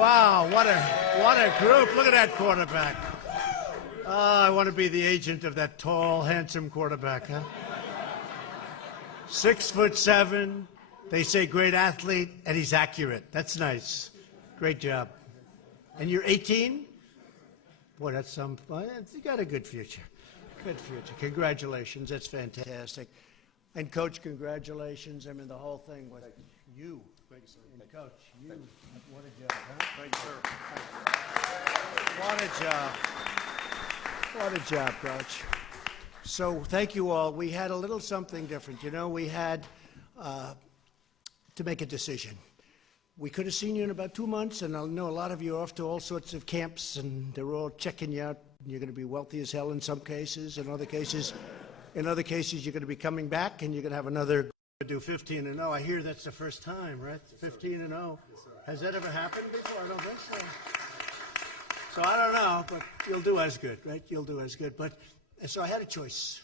wow, what a group. Look at that quarterback. Oh, I want to be the agent of that tall, handsome quarterback, huh? 6'7". They say great athlete, and he's accurate. That's nice. Great job. And you're 18? Boy, that's some fun. You got a good future. Good future. Congratulations. That's fantastic. And, Coach, congratulations. I mean, the whole thing with you. Thank you, sir. And, Coach, you. What a job, huh? Thank you, sir. What a job. What a job, Coach. So thank you all. We had a little something different. You know, we had to make a decision. We could have seen you in about 2 months, and I know a lot of you are off to all sorts of camps, and they're all checking you out. You're going to be wealthy as hell in some cases. In other cases, you're going to be coming back, and you're going to have another do 15-0. I hear that's the first time, right? 15-0. Yes, has that ever happened before? I don't think so. So I don't know, but you'll do as good, right? You'll do as good. But so I had a choice.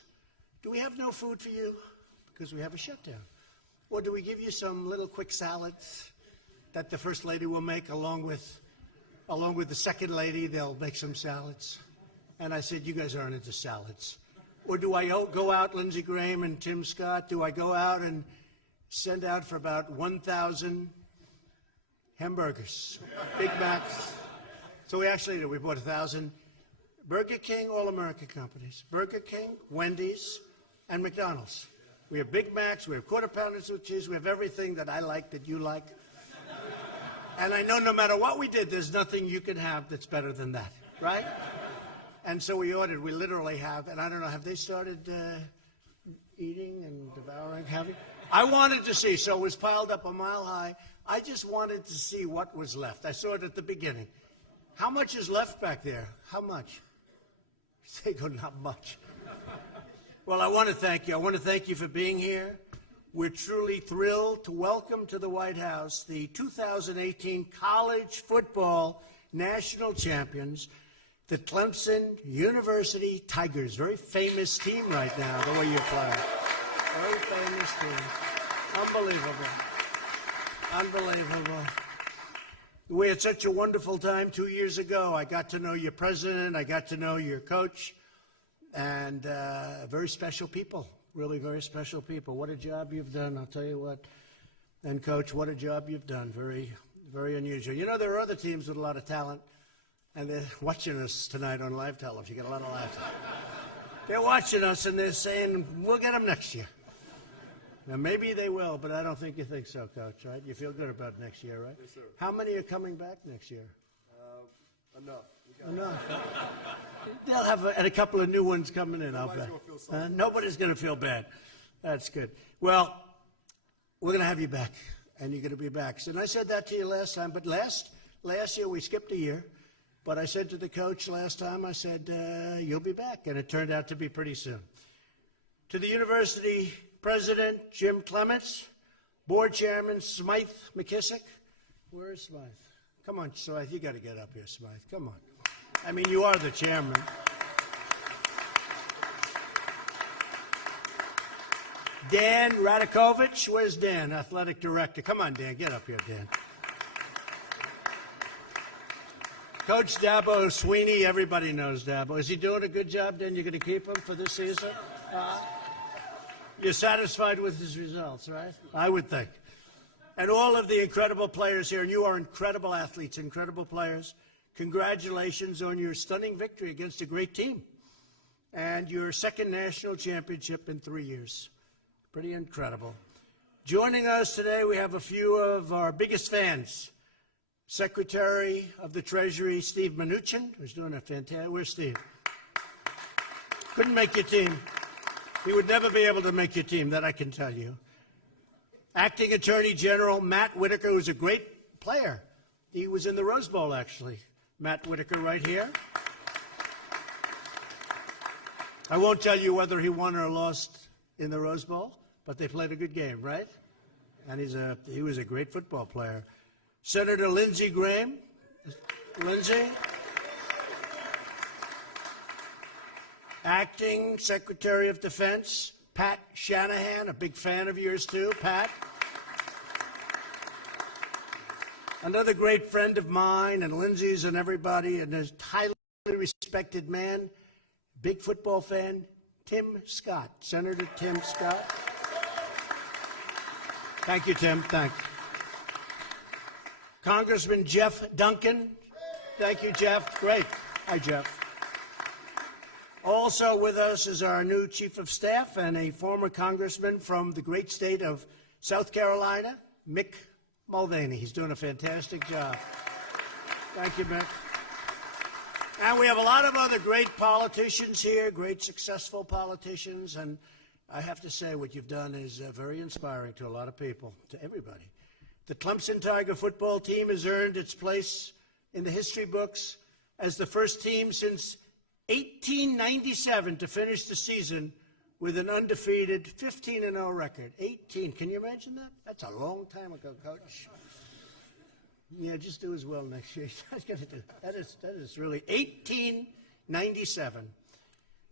Do we have no food for you because we have a shutdown? Or do we give you some little quick salads that the First Lady will make along with the Second Lady? They'll make some salads. And I said, you guys aren't into salads. Or do I go out, Lindsey Graham and Tim Scott, do I go out and send out for about 1,000 hamburgers, Big Macs? So we actually did. We bought 1,000 Burger King, all-American companies. Burger King, Wendy's, and McDonald's. We have Big Macs, we have Quarter Pounders with cheese, we have everything that I like, that you like. And I know no matter what we did, there's nothing you can have that's better than that, right? And so we ordered. We literally have, and I don't know, have they started eating and devouring? I wanted to see, so it was piled up a mile high. I just wanted to see what was left. I saw it at the beginning. How much is left back there? How much? They go, not much. Well, I want to thank you. I want to thank you for being here. We're truly thrilled to welcome to the White House the 2018 College Football National Champions, the Clemson University Tigers. Very famous team right now, the way you play. Very famous team. Unbelievable. Unbelievable. We had such a wonderful time 2 years ago. I got to know your president. I got to know your coach. And very special people, really very special people. What a job you've done, I'll tell you what. And, Coach, what a job you've done. Very, very unusual. You know, there are other teams with a lot of talent, and they're watching us tonight on live television. You get a lot of live television. They're watching us, and they're saying, we'll get them next year. Now, maybe they will, but I don't think you think so, Coach, right? You feel good about next year, right? Yes, sir. How many are coming back next year? Enough. Enough. They'll have a couple of new ones coming in, I'll bet. Nobody's going to feel bad. That's good. Well, we're going to have you back, and you're going to be back. And I said that to you last time, but last year we skipped a year. But I said to the coach last time, I said, you'll be back, and it turned out to be pretty soon. To the university president, Jim Clements, board chairman, Smythe McKissick. Where is Smythe? Come on, Smythe, you got to get up here, Smythe. Come on. I mean, you are the chairman. Dan Radakovich, where's Dan, athletic director? Come on, Dan, get up here, Dan. Coach Dabo Swinney, everybody knows Dabo. Is he doing a good job, Dan? You're going to keep him for this season? You're satisfied with his results, right? I would think. And all of the incredible players here, and you are incredible athletes, incredible players. Congratulations on your stunning victory against a great team and your second national championship in 3 years. Pretty incredible. Joining us today, we have a few of our biggest fans. Secretary of the Treasury, Steve Mnuchin, who's doing a fantastic. Where's Steve? Couldn't make your team. He would never be able to make your team, that I can tell you. Acting Attorney General Matt Whitaker, who's a great player. He was in the Rose Bowl, actually. Matt Whitaker right here. I won't tell you whether he won or lost in the Rose Bowl, but they played a good game, right? And he was a great football player. Senator Lindsey Graham. Lindsey. Acting Secretary of Defense, Pat Shanahan, a big fan of yours too, Pat. Another great friend of mine and Lindsay's and everybody, and a highly respected man, big football fan, Tim Scott, Senator Tim Scott. Thank you, Tim. Thanks. Congressman Jeff Duncan. Thank you, Jeff. Great. Hi, Jeff. Also with us is our new Chief of Staff and a former congressman from the great state of South Carolina, Mick Mulvaney. He's doing a fantastic job. Thank you, Mick. And we have a lot of other great politicians here, great successful politicians, and I have to say what you've done is very inspiring to a lot of people, to everybody. The Clemson Tiger football team has earned its place in the history books as the first team since 1897 to finish the season with an undefeated 15-0 record. 18. Can you imagine that? That's a long time ago, Coach. Yeah, just do as well next year. That is really 1897.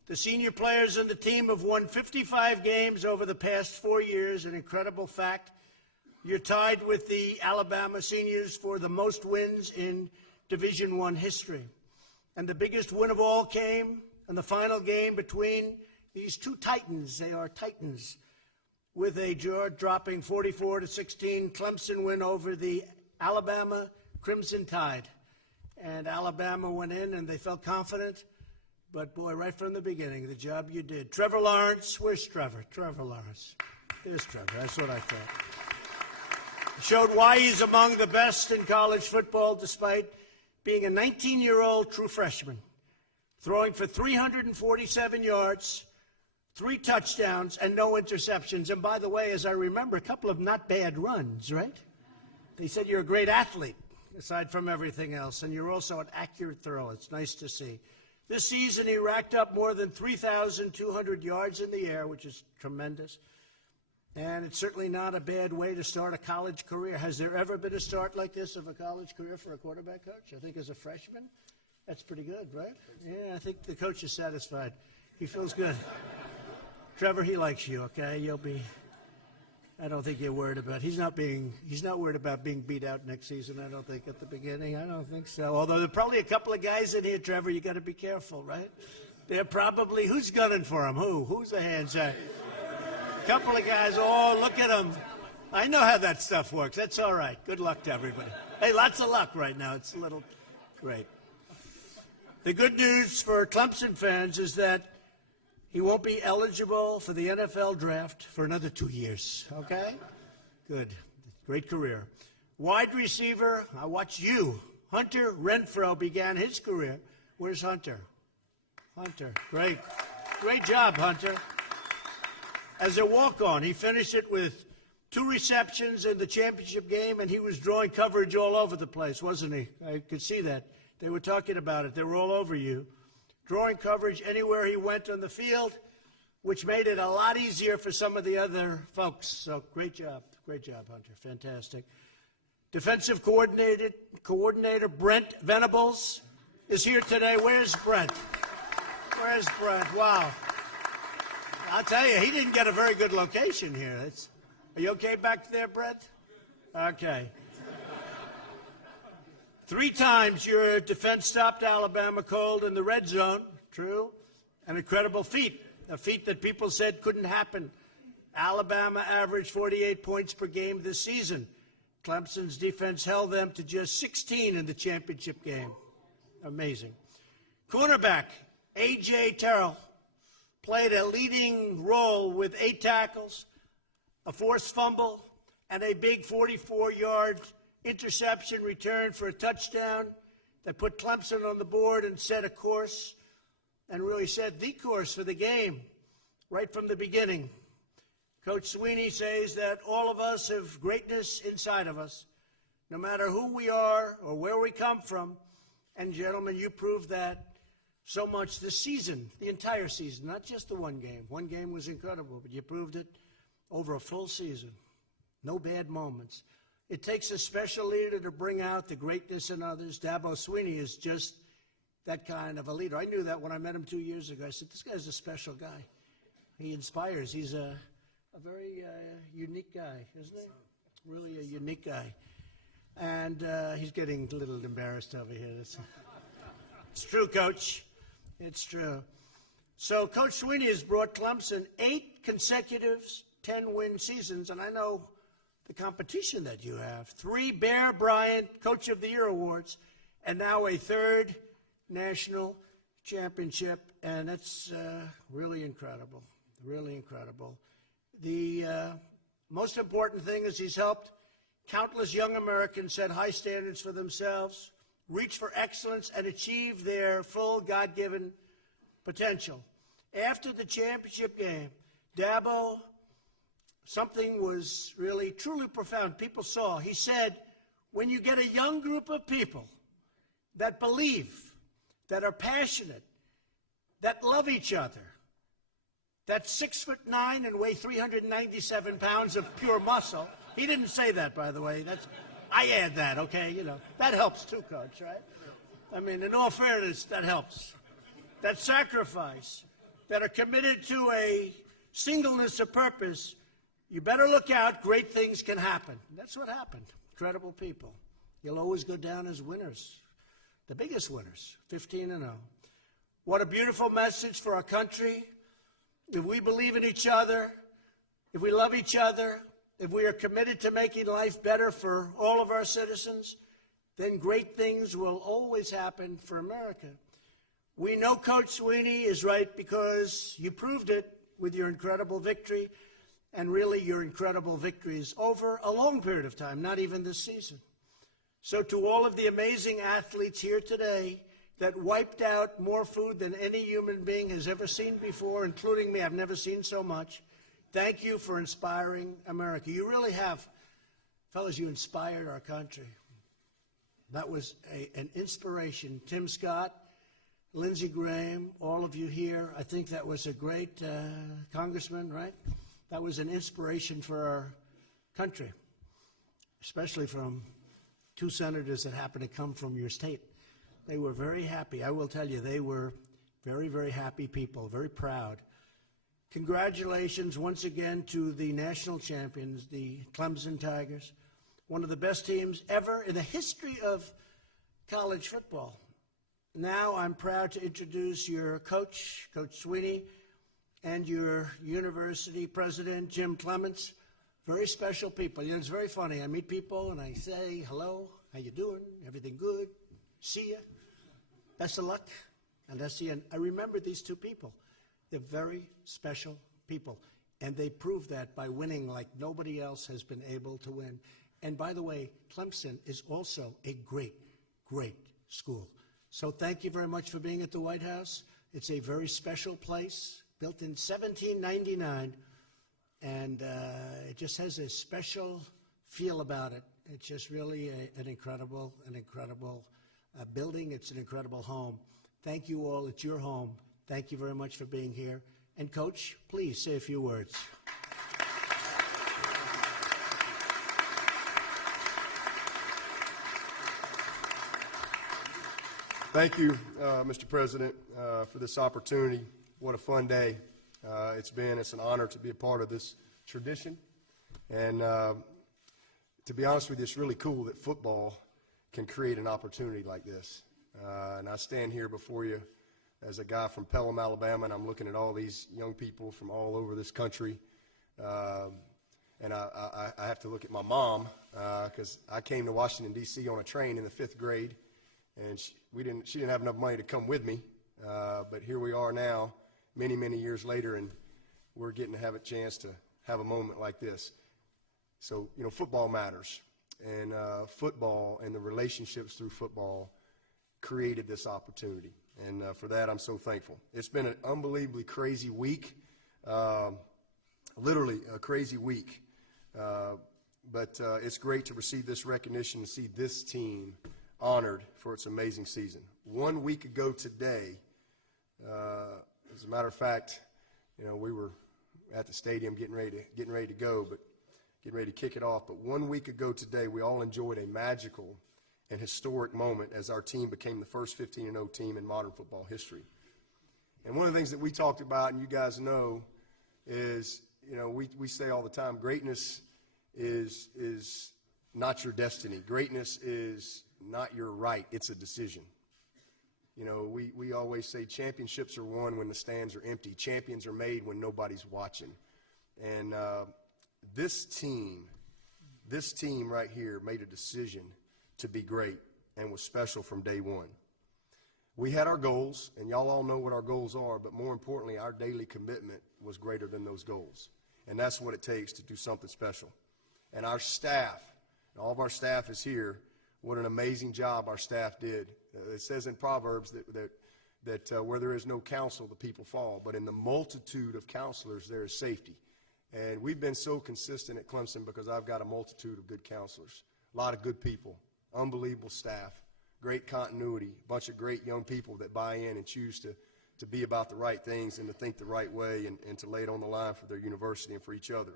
The senior players on the team have won 55 games over the past 4 years, an incredible fact. You're tied with the Alabama seniors for the most wins in Division I history. And the biggest win of all came in the final game between these two titans. They are titans. With a jaw-dropping 44-16 Clemson win over the Alabama Crimson Tide. And Alabama went in and they felt confident. But, boy, right from the beginning, the job you did. Trevor Lawrence. Where's Trevor? Trevor Lawrence. There's Trevor. That's what I thought. Showed why he's among the best in college football despite being a 19-year-old true freshman, throwing for 347 yards, 3 touchdowns, and no interceptions. And by the way, as I remember, a couple of not bad runs, right? They said you're a great athlete, aside from everything else, and you're also an accurate thrower. It's nice to see. This season, he racked up more than 3,200 yards in the air, which is tremendous. And it's certainly not a bad way to start a college career. Has there ever been a start like this of a college career for a quarterback coach? I think as a freshman, that's pretty good, right? Yeah, I think the coach is satisfied. He feels good. Trevor, he likes you, okay? You'll be, I don't think you're worried about, he's not worried about being beat out next season, I don't think, at the beginning. I don't think so. Although there are probably a couple of guys in here, Trevor, you got to be careful, right? They're probably, who's gunning for him? Who's the hands at? Couple of guys, oh, look at them. I know how that stuff works. That's all right. Good luck to everybody. Hey, lots of luck right now. It's a little great. The good news for Clemson fans is that he won't be eligible for the NFL draft for another 2 years, okay? Good. Great career. Wide receiver, I watch you. Hunter Renfrow began his career. Where's Hunter? Hunter, great. Great job, Hunter. As a walk-on, he finished it with 2 receptions in the championship game, and he was drawing coverage all over the place, wasn't he? I could see that. They were talking about it. They were all over you. Drawing coverage anywhere he went on the field, which made it a lot easier for some of the other folks. So great job. Great job, Hunter. Fantastic. Defensive coordinator Brent Venables is here today. Where's Brent? Where's Brent? Wow. I'll tell you, he didn't get a very good location here. Are you okay back there, Brent? Okay. 3 times your defense stopped Alabama cold in the red zone. True. An incredible feat. A feat that people said couldn't happen. Alabama averaged 48 points per game this season. Clemson's defense held them to just 16 in the championship game. Amazing. Cornerback A.J. Terrell played a leading role with 8 tackles, a forced fumble, and a big 44-yard interception return for a touchdown that put Clemson on the board and set a course and really set the course for the game right from the beginning. Coach Swinney says that all of us have greatness inside of us, no matter who we are or where we come from. And, gentlemen, you proved that so much this season, the entire season, not just the one game. One game was incredible, but you proved it over a full season. No bad moments. It takes a special leader to bring out the greatness in others. Dabo Swinney is just that kind of a leader. I knew that when I met him 2 years ago. I said, this guy's a special guy. He inspires. He's a very unique guy, isn't he? Really a unique guy. And he's getting a little embarrassed over here. It's true, Coach. It's true. So Coach Swinney has brought Clemson 8 consecutive 10-win seasons, and I know the competition that you have. 3 Bear Bryant Coach of the Year awards, and now a 3rd national championship, and that's really incredible, really incredible. The most important thing is he's helped countless young Americans set high standards for themselves, reach for excellence, and achieve their full God-given potential. After the championship game, Dabo, something was really, truly profound. People saw. He said, when you get a young group of people that believe, that are passionate, that love each other, that's 6'9" and weigh 397 pounds of pure muscle. He didn't say that, by the way. I add that, okay? You know, that helps too, Coach, right? I mean, in all fairness, that helps. That sacrifice, that are committed to a singleness of purpose. You better look out. Great things can happen. That's what happened. Incredible people. You'll always go down as winners, the biggest winners, 15-0. What a beautiful message for our country. If we believe in each other, if we love each other, if we are committed to making life better for all of our citizens, then great things will always happen for America. We know Coach Swinney is right because you proved it with your incredible victory, and really your incredible victories over a long period of time, not even this season. So to all of the amazing athletes here today that wiped out more food than any human being has ever seen before, including me, I've never seen so much. Thank you for inspiring America. You really have. Fellas, you inspired our country. That was an inspiration. Tim Scott, Lindsey Graham, all of you here, I think that was a great congressman, right? That was an inspiration for our country, especially from 2 senators that happen to come from your state. They were very happy. I will tell you, they were very, very happy people, very proud. Congratulations once again to the national champions, the Clemson Tigers, one of the best teams ever in the history of college football. Now I'm proud to introduce your coach, Coach Swinney, and your university president, Jim Clements. Very special people. You know, it's very funny. I meet people and I say, hello, how you doing? Everything good? See ya. Best of luck. And that's the end. I remember these 2 people. They're very special people. And they proved that by winning like nobody else has been able to win. And by the way, Clemson is also a great, great school. So thank you very much for being at the White House. It's a very special place, built in 1799, and it just has a special feel about it. It's just really an incredible building. It's an incredible home. Thank you all. It's your home. Thank you very much for being here. And Coach, please say a few words. Thank you, Mr. President, for this opportunity. What a fun day it's an honor to be a part of this tradition. And to be honest with you, it's really cool that football can create an opportunity like this. And I stand here before you as a guy from Pelham, Alabama, and I'm looking at all these young people from all over this country. And I have to look at my mom because I came to Washington, D.C. on a train in the 5th grade. And she didn't have enough money to come with me, but here we are now, many, many years later, and we're getting to have a chance to have a moment like this. So, you know, football matters, and football and the relationships through football created this opportunity, and for that I'm so thankful. It's been an unbelievably crazy week, literally a crazy week, but it's great to receive this recognition and see this team honored for its amazing season. 1 week ago today, as a matter of fact, you know, we were at the stadium getting ready to go, but getting ready to kick it off. But 1 week ago today, we all enjoyed a magical and historic moment as our team became the first 15-0 team in modern football history. And one of the things that we talked about, and you guys know, is, you know, we say all the time, greatness is not your destiny. Greatness is not your right. It's a decision. You know, we always say championships are won when the stands are empty. Champions are made when nobody's watching. And this team right here made a decision to be great and was special from day one. We had our goals, and y'all all know what our goals are, but more importantly, our daily commitment was greater than those goals. And that's what it takes to do something special. And our staff, all of our staff is here. What an amazing job our staff did. It says in Proverbs that where there is no counsel, the people fall. But in the multitude of counselors, there is safety. And we've been so consistent at Clemson because I've got a multitude of good counselors, a lot of good people, unbelievable staff, great continuity, a bunch of great young people that buy in and choose to be about the right things and to think the right way and to lay it on the line for their university and for each other.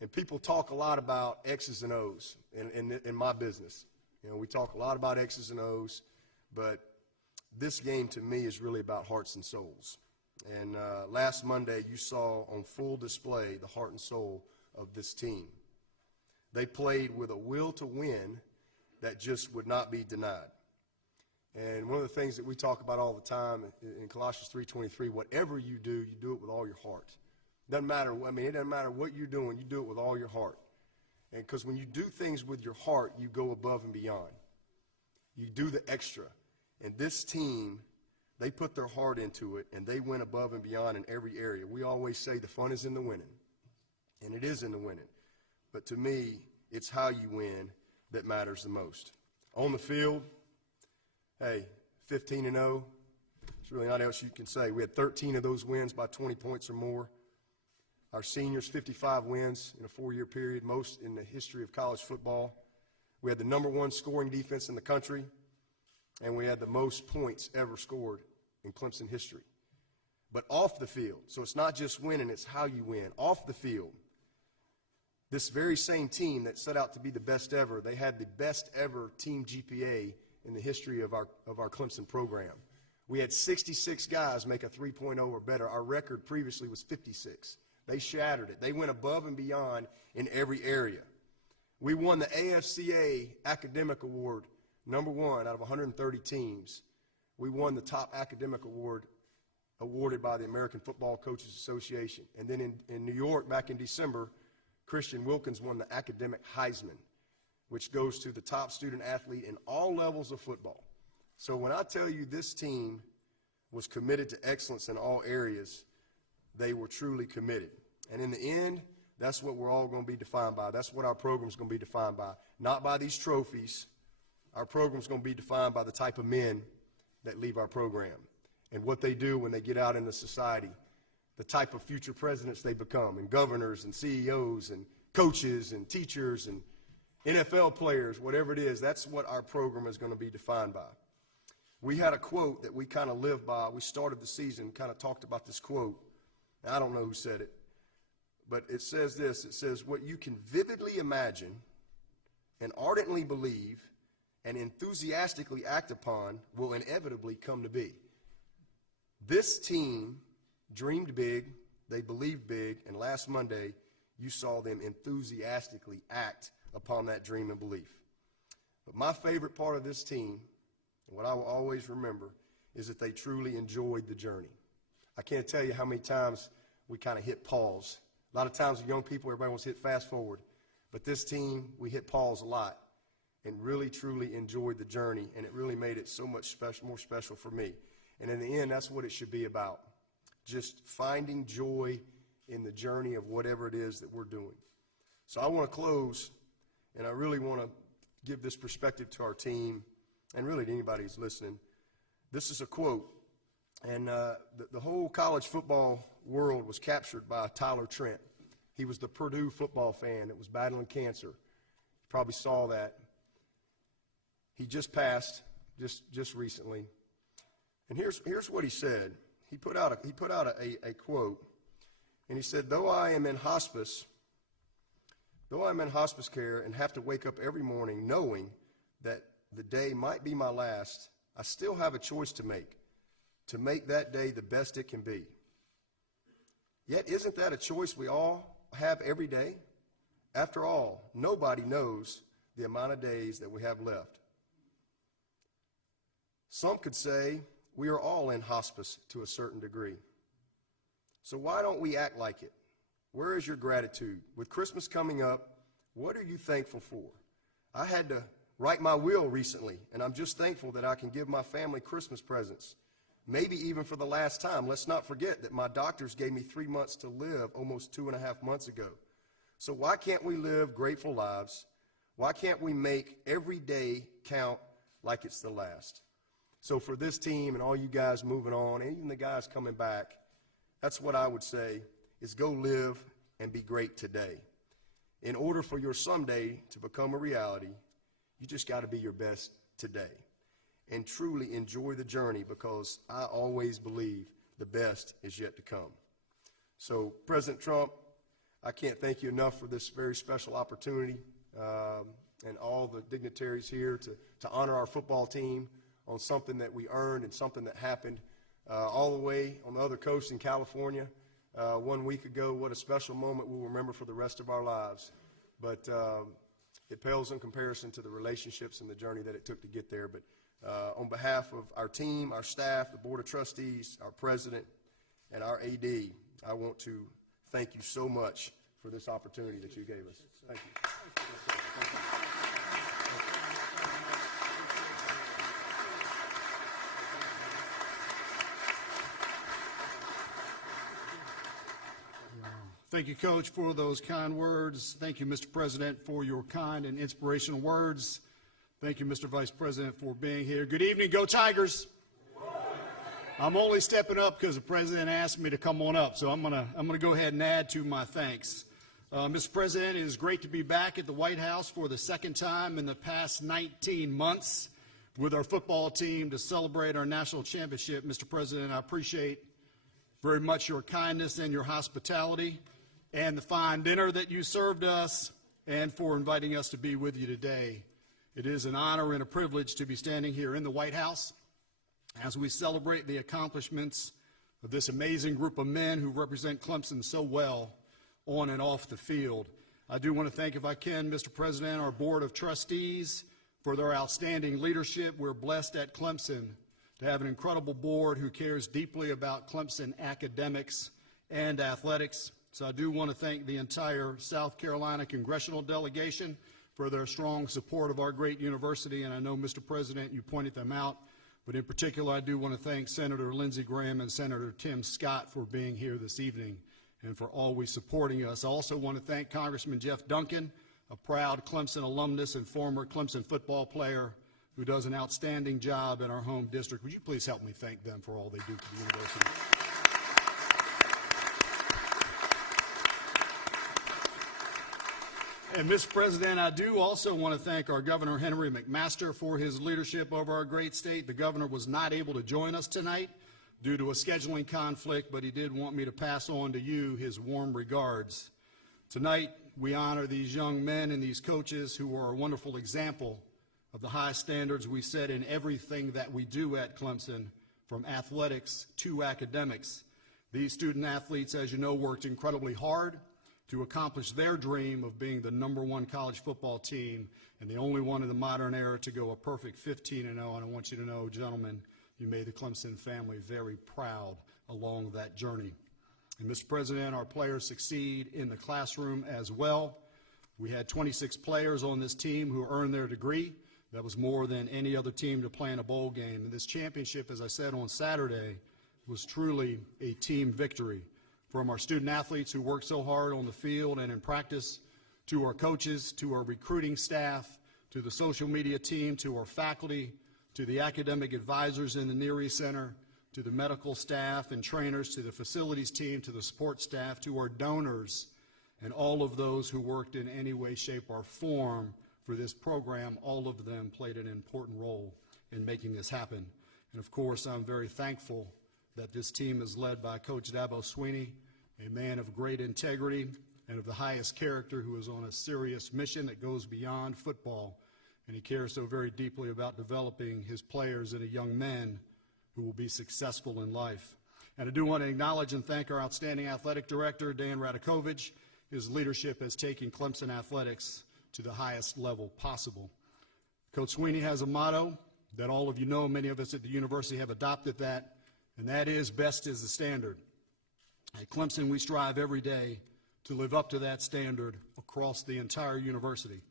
And people talk a lot about X's and O's in my business. You know, we talk a lot about X's and O's, but this game to me is really about hearts and souls. And last Monday you saw on full display the heart and soul of this team. They played with a will to win that just would not be denied. And one of the things that we talk about all the time in Colossians 3:23, whatever you do it with all your heart. Doesn't matter, it doesn't matter what you're doing, you do it with all your heart. And because when you do things with your heart, you go above and beyond. You do the extra. And this team, they put their heart into it, and they went above and beyond in every area. We always say the fun is in the winning, and it is in the winning. But to me, it's how you win that matters the most. On the field, hey, 15-0, there's really not else you can say. We had 13 of those wins by 20 points or more. Our seniors, 55 wins in a 4-year period, most in the history of college football. We had the #1 scoring defense in the country, and we had the most points ever scored in Clemson history. But off the field, so it's not just winning, it's how you win. Off the field, this very same team that set out to be the best ever, they had the best ever team GPA in the history of our Clemson program. We had 66 guys make a 3.0 or better. Our record previously was 56. They shattered it. They went above and beyond in every area. We won the AFCA Academic Award, #1 out of 130 teams. We won the top academic award awarded by the American Football Coaches Association. And then in New York back in December, Christian Wilkins won the Academic Heisman, which goes to the top student athlete in all levels of football. So when I tell you this team was committed to excellence in all areas, they were truly committed. And in the end, that's what we're all going to be defined by. That's what our program's going to be defined by. Not by these trophies. Our program's going to be defined by the type of men that leave our program and what they do when they get out into society, the type of future presidents they become, and governors and CEOs and coaches and teachers and NFL players, whatever it is, that's what our program is going to be defined by. We had a quote that we kind of live by. We started the season, kind of talked about this quote. I don't know who said it, but it says this. It says, what you can vividly imagine and ardently believe and enthusiastically act upon will inevitably come to be. This team dreamed big, they believed big, and last Monday you saw them enthusiastically act upon that dream and belief. But my favorite part of this team, and what I will always remember, is that they truly enjoyed the journey. I can't tell you how many times we kind of hit pause. A lot of times with young people, everybody wants to hit fast forward. But this team, we hit pause a lot and really, truly enjoyed the journey, and it really made it so much more special for me. And in the end, that's what it should be about, just finding joy in the journey of whatever it is that we're doing. So I want to close, and I really want to give this perspective to our team and really to anybody who's listening. This is a quote. And the whole college football world was captured by Tyler Trent. He was the Purdue football fan that was battling cancer. You probably saw that. He just passed just recently. And here's what he said. He put out a quote, and he said, though I am in hospice care and have to wake up every morning knowing that the day might be my last, I still have a choice to make that day the best it can be. Yet isn't that a choice we all have every day? After all, nobody knows the amount of days that we have left. Some could say we are all in hospice to a certain degree. So why don't we act like it? Where is your gratitude? With Christmas coming up, what are you thankful for? I had to write my will recently, and I'm just thankful that I can give my family Christmas presents, maybe even for the last time. Let's not forget that my doctors gave me 3 months to live almost 2.5 months ago. So why can't we live grateful lives? Why can't we make every day count like it's the last? So for this team and all you guys moving on, and even the guys coming back, that's what I would say is go live and be great today. In order for your someday to become a reality, you just got to be your best today and truly enjoy the journey, because I always believe the best is yet to come. So President Trump, I can't thank you enough for this very special opportunity, and all the dignitaries here to honor our football team on something that we earned and something that happened all the way on the other coast in California 1 week ago. What a special moment we'll remember for the rest of our lives. But it pales in comparison to the relationships and the journey that it took to get there. But on behalf of our team, our staff, the Board of Trustees, our President, and our AD, I want to thank you so much for this opportunity that you gave us. Thank you. Thank you, Coach, for those kind words. Thank you, Mr. President, for your kind and inspirational words. Thank you, Mr. Vice President, for being here. Good evening. Go Tigers. I'm only stepping up because the President asked me to come on up, so I'm gonna go ahead and add to my thanks. Mr. President, it is great to be back at the White House for the second time in the past 19 months with our football team to celebrate our national championship. Mr. President, I appreciate very much your kindness and your hospitality and the fine dinner that you served us, and for inviting us to be with you today. It is an honor and a privilege to be standing here in the White House as we celebrate the accomplishments of this amazing group of men who represent Clemson so well on and off the field. I do want to thank, if I can, Mr. President, our Board of Trustees for their outstanding leadership. We're blessed at Clemson to have an incredible board who cares deeply about Clemson academics and athletics. So I do want to thank the entire South Carolina congressional delegation for their strong support of our great university. And I know, Mr. President, you pointed them out, but in particular, I do want to thank Senator Lindsey Graham and Senator Tim Scott for being here this evening and for always supporting us. I also want to thank Congressman Jeff Duncan, a proud Clemson alumnus and former Clemson football player who does an outstanding job in our home district. Would you please help me thank them for all they do for the university? And, Mr. President, I do also want to thank our Governor Henry McMaster for his leadership over our great state. The governor was not able to join us tonight due to a scheduling conflict, but he did want me to pass on to you his warm regards. Tonight, we honor these young men and these coaches who are a wonderful example of the high standards we set in everything that we do at Clemson, from athletics to academics. These student athletes, as you know, worked incredibly hard to accomplish their dream of being the #1 college football team and the only one in the modern era to go a perfect 15-0. And I want you to know, gentlemen, you made the Clemson family very proud along that journey. And, Mr. President, our players succeed in the classroom as well. We had 26 players on this team who earned their degree. That was more than any other team to play in a bowl game. And this championship, as I said on Saturday, was truly a team victory. From our student athletes who worked so hard on the field and in practice, to our coaches, to our recruiting staff, to the social media team, to our faculty, to the academic advisors in the Near East Center, to the medical staff and trainers, to the facilities team, to the support staff, to our donors, and all of those who worked in any way, shape, or form for this program. All of them played an important role in making this happen. And of course, I'm very thankful that this team is led by Coach Swinney, a man of great integrity and of the highest character, who is on a serious mission that goes beyond football. And he cares so very deeply about developing his players into young men who will be successful in life. And I do want to acknowledge and thank our outstanding athletic director, Dan Radakovich. His leadership has taken Clemson athletics to the highest level possible. Coach Swinney has a motto that all of you know, many of us at the university have adopted that, and that is, best is the standard. At Clemson, we strive every day to live up to that standard across the entire university.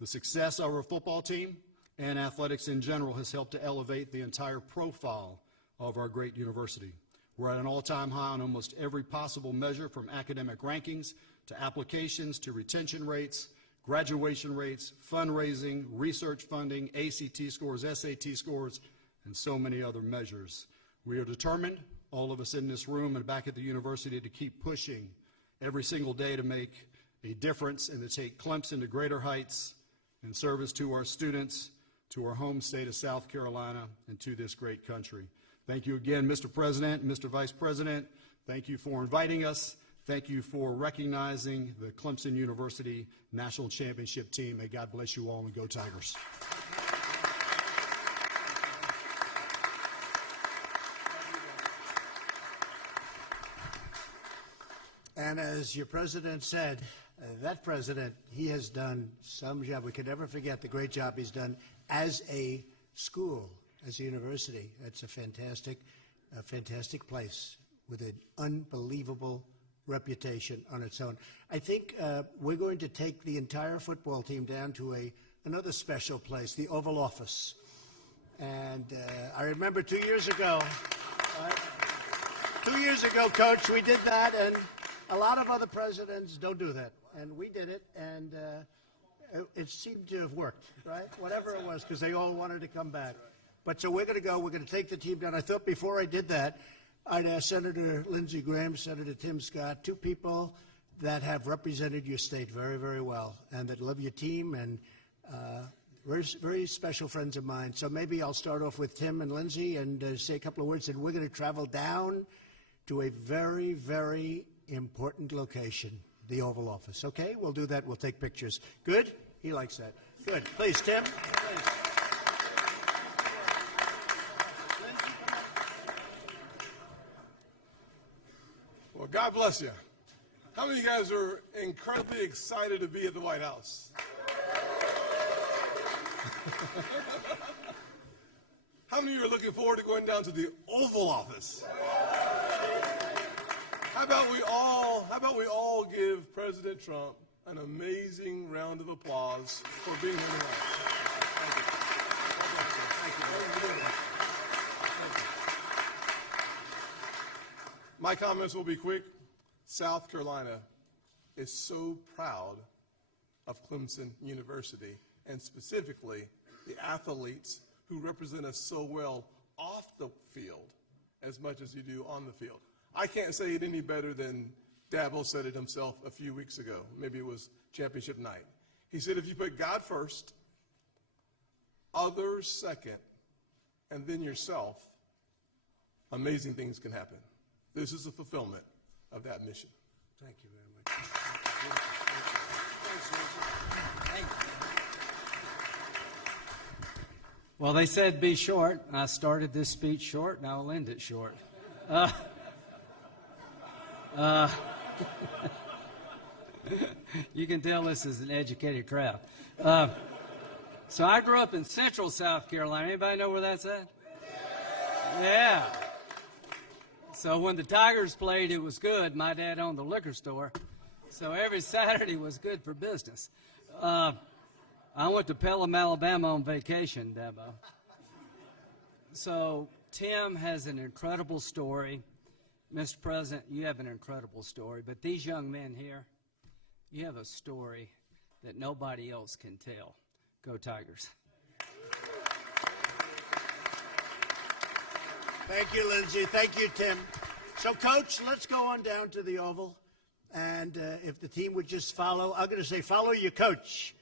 The success of our football team and athletics in general has helped to elevate the entire profile of our great university. We're at an all-time high on almost every possible measure, from academic rankings to applications to retention rates, graduation rates, fundraising, research funding, ACT scores, SAT scores, and so many other measures. We are determined, all of us in this room and back at the university, to keep pushing every single day to make a difference and to take Clemson to greater heights in service to our students, to our home state of South Carolina, and to this great country. Thank you again, Mr. President, Mr. Vice President. Thank you for inviting us. Thank you for recognizing the Clemson University National Championship team. May God bless you all, and go Tigers. And as your president said, that president, he has done some job. We can never forget the great job he's done as a school, as a university. It's a fantastic place with an unbelievable reputation on its own. I think we're going to take the entire football team down to another special place, the Oval Office. And I remember 2 years ago, 2 years ago, Coach, we did that, and a lot of other presidents don't do that. And we did it, and it seemed to have worked, right? Whatever it was, because they all wanted to come back. But so we're going to go. We're going to take the team down. I thought before I did that, I'd ask Senator Lindsey Graham, Senator Tim Scott, two people that have represented your state very, very well and that love your team, and very, very special friends of mine. So maybe I'll start off with Tim and Lindsey and say a couple of words, and we're going to travel down to a very, very important location, the Oval Office. Okay? We'll do that. We'll take pictures. Good? He likes that. Good. Please, Tim. Please. Well, God bless you. How many of you guys are incredibly excited to be at the White House? How many of you are looking forward to going down to the Oval Office? How about we all give President Trump an amazing round of applause for being here tonight. Thank you. My comments will be quick. South Carolina is so proud of Clemson University, and specifically the athletes who represent us so well off the field as much as you do on the field. I can't say it any better than Dabo said it himself a few weeks ago. Maybe it was championship night. He said, if you put God first, others second, and then yourself, amazing things can happen. This is a fulfillment of that mission. Thank you very much. Thank you. Well, they said be short. I started this speech short, and I'll end it short. You can tell this is an educated crowd. So I grew up in central South Carolina. Anybody know where that's at? Yeah. So when the Tigers played, it was good. My dad owned the liquor store. So every Saturday was good for business. I went to Pelham, Alabama on vacation, Dabo. So Tim has an incredible story. Mr. President, you have an incredible story. But these young men here, you have a story that nobody else can tell. Go Tigers. Thank you, Lindsey. Thank you, Tim. So, Coach, let's go on down to the Oval. And if the team would just follow, I'm going to say follow your coach.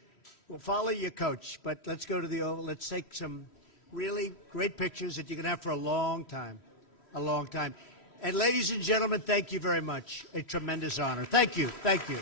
We'll follow your coach. But let's go to the Oval. Let's take some really great pictures that you can have for a long time. A long time. And ladies and gentlemen, thank you very much. A tremendous honor. Thank you. Thank you.